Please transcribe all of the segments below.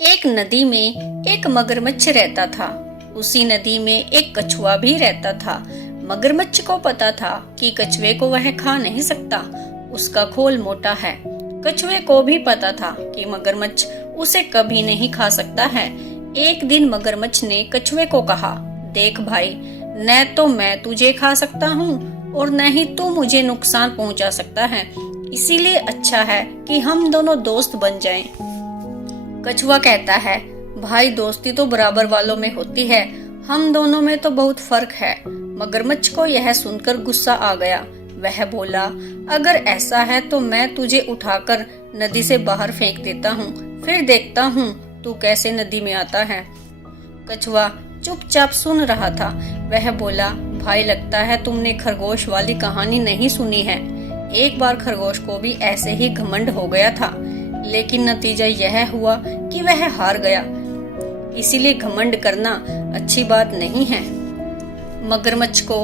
एक नदी में एक मगरमच्छ रहता था। उसी नदी में एक कछुआ भी रहता था। मगरमच्छ को पता था कि कछुए को वह खा नहीं सकता, उसका खोल मोटा है। कछुए को भी पता था कि मगरमच्छ उसे कभी नहीं खा सकता है। एक दिन मगरमच्छ ने कछुए को कहा, देख भाई, न तो मैं तुझे खा सकता हूँ और न ही तू मुझे नुकसान पहुँचा सकता है, इसीलिए अच्छा है कि हम दोनों दोस्त बन जाएं। कछुआ कहता है, भाई दोस्ती तो बराबर वालों में होती है, हम दोनों में तो बहुत फर्क है। मगरमच्छ को यह सुनकर गुस्सा आ गया। वह बोला, अगर ऐसा है तो मैं तुझे उठाकर नदी से बाहर फेंक देता हूँ, फिर देखता हूँ तू कैसे नदी में आता है। कछुआ चुपचाप सुन रहा था। वह बोला, भाई लगता है तुमने खरगोश वाली कहानी नहीं सुनी है। एक बार खरगोश को भी ऐसे ही घमंड हो गया था, लेकिन नतीजा यह हुआ कि वह हार गया। इसीलिए घमंड करना अच्छी बात नहीं है। मगरमच्छ को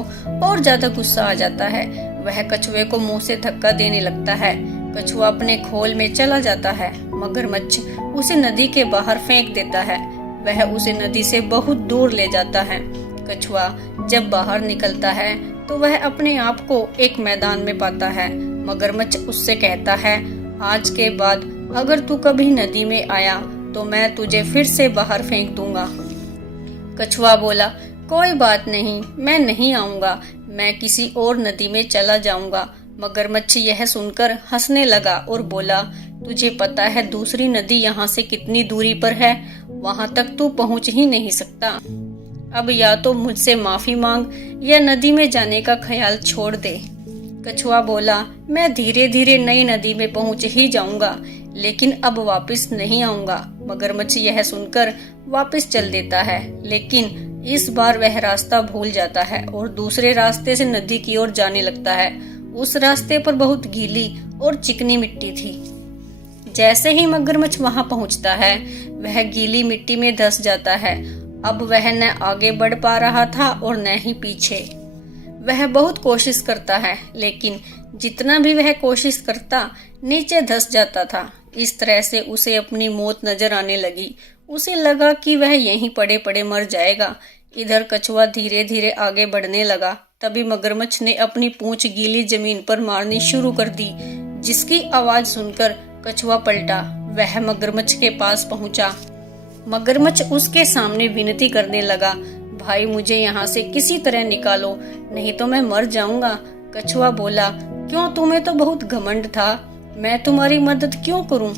और ज्यादा गुस्सा आ जाता है। वह कछुए को मुंह से धक्का देने लगता है। कछुआ अपने खोल में चला जाता है। मगरमच्छ उसे नदी के बाहर फेंक देता है। वह उसे नदी से बहुत दूर ले जाता है। कछुआ जब बाहर निकलता है तो वह अपने आप को एक मैदान में पाता है। मगरमच्छ उससे कहता है, आज के बाद अगर तू कभी नदी में आया तो मैं तुझे फिर से बाहर फेंक दूंगा। कछुआ बोला, कोई बात नहीं, मैं नहीं आऊंगा, मैं किसी और नदी में चला जाऊंगा। मगरमच्छ यह सुनकर हंसने लगा और बोला, तुझे पता है दूसरी नदी यहाँ से कितनी दूरी पर है? वहाँ तक तू पहुँच ही नहीं सकता। अब या तो मुझसे माफी मांग या नदी में जाने का ख्याल छोड़ दे। कछुआ बोला, मैं धीरे धीरे नई नदी में पहुंच ही जाऊंगा, लेकिन अब वापस नहीं आऊंगा। मगरमच्छ यह सुनकर वापस चल देता है, लेकिन इस बार वह रास्ता भूल जाता है और दूसरे रास्ते से नदी की ओर जाने लगता है। उस रास्ते पर बहुत गीली और चिकनी मिट्टी थी। जैसे ही मगरमच्छ वहां पहुंचता है, वह गीली मिट्टी में धंस जाता है। अब वह न आगे बढ़ पा रहा था और न ही पीछे। वह बहुत कोशिश करता है, लेकिन जितना भी वह कोशिश करता, नीचे धंस जाता था। इस तरह से उसे अपनी मौत नजर आने लगी। उसे लगा कि वह यहीं पड़े पड़े मर जाएगा। इधर कछुआ धीरे धीरे आगे बढ़ने लगा। तभी मगरमच्छ ने अपनी पूंछ गीली जमीन पर मारनी शुरू कर दी, जिसकी आवाज सुनकर कछुआ पलटा। वह मगरमच्छ के पास पहुंचा। मगरमच्छ उसके सामने विनती करने लगा, भाई मुझे यहाँ से किसी तरह निकालो, नहीं तो मैं मर जाऊंगा। कछुआ बोला, क्यों, तुम्हें तो बहुत घमंड था, मैं तुम्हारी मदद क्यों करूं?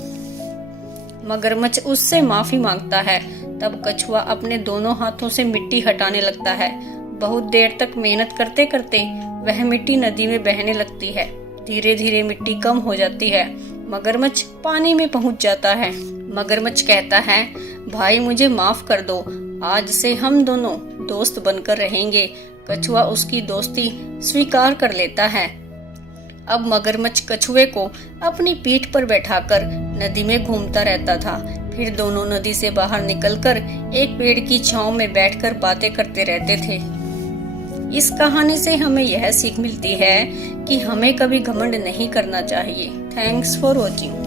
मगरमच्छ उससे माफी मांगता है। तब कछुआ अपने दोनों हाथों से मिट्टी हटाने लगता है। बहुत देर तक मेहनत करते करते वह मिट्टी नदी में बहने लगती है। धीरे धीरे मिट्टी कम हो जाती है। मगरमच्छ पानी में पहुंच जाता है। मगरमच्छ कहता है, भाई मुझे माफ कर दो, आज से हम दोनों दोस्त बनकर रहेंगे। कछुआ उसकी दोस्ती स्वीकार कर लेता है। अब मगरमच्छ कछुए को अपनी पीठ पर बैठाकर नदी में घूमता रहता था। फिर दोनों नदी से बाहर निकलकर एक पेड़ की छांव में बैठकर बातें करते रहते थे। इस कहानी से हमें यह सीख मिलती है कि हमें कभी घमंड नहीं करना चाहिए। Thanks for watching.